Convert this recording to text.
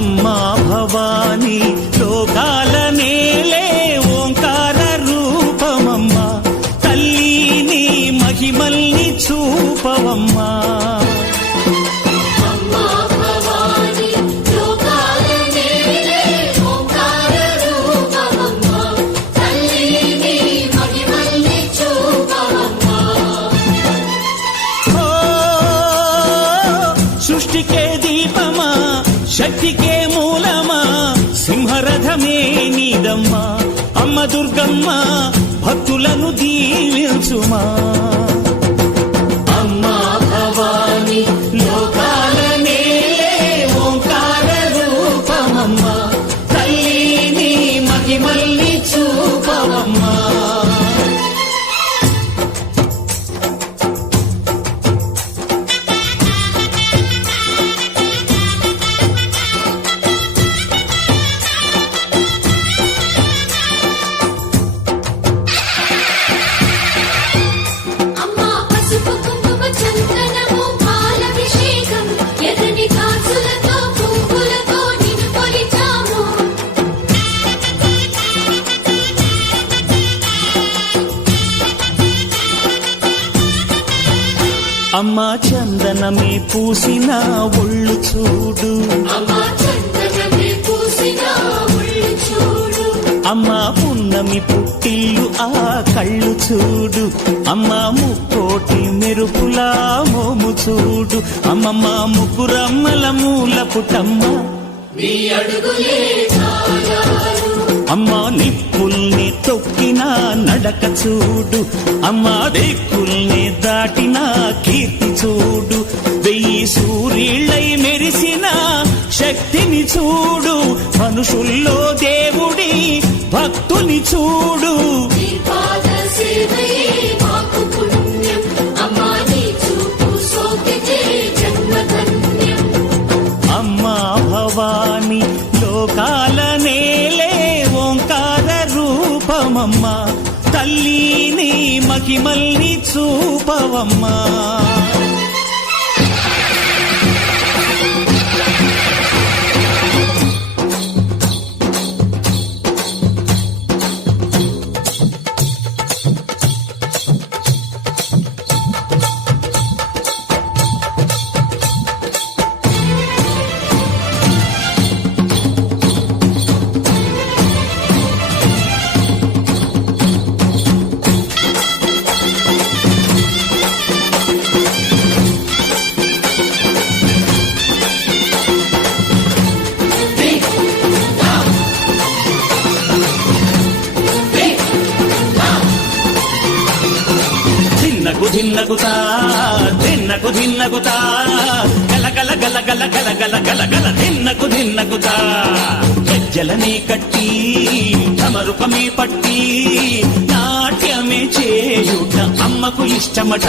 అమ్మా భవాని లోకాల నేలే ఓంకార రూపమమ్మా తల్లిని మహిమల్ని చూపవమ్మా సృష్టికే దీపమా శక్తికే మూలమా సింహరథమే నీదమ్మా అమ్మ దుర్గమ్మ భక్తులను దీవించుమా అమ్మా భవాని లోకాల నేలే ఓంకార రూపమమ్మా తల్లిని మహిమల్ని చూపవమ్మా అమ్మా చందనమే పూసిన ఒళ్ళు చూడు అమ్మా పున్నమి పుట్టిల్లు ఆ కళ్ళు చూడు అమ్మా ముక్కోటి మెరుపులా మోము చూడు అమ్మమ్మ ముగ్గురమ్మల మూల పుట్టమ్మ అమ్మా నిప్పుల్ని తొక్కిన నడక చూడు అమ్మా దిక్కుల్ని దాటిన కీర్తి చూడు వెయ్యి సూర్యుళ్ళై మెరిసిన శక్తిని చూడు మనుషుల్లో దేవుడి భక్తుని చూడు అమ్మా భవాని లోకాల నేలే ఓంకార రూపమమ్మా తల్లిని మహిమల్ని చూపవమ్మా ధిన్నగుతా ధిన్నకు ధిన్నగుతా గలగల గలగల గలగల గలగల ధిన్నగుతా గజ్జలనే కట్టి తమరుపమే పట్టి నాట్యమే చేయుట అమ్మకు ఇష్టమట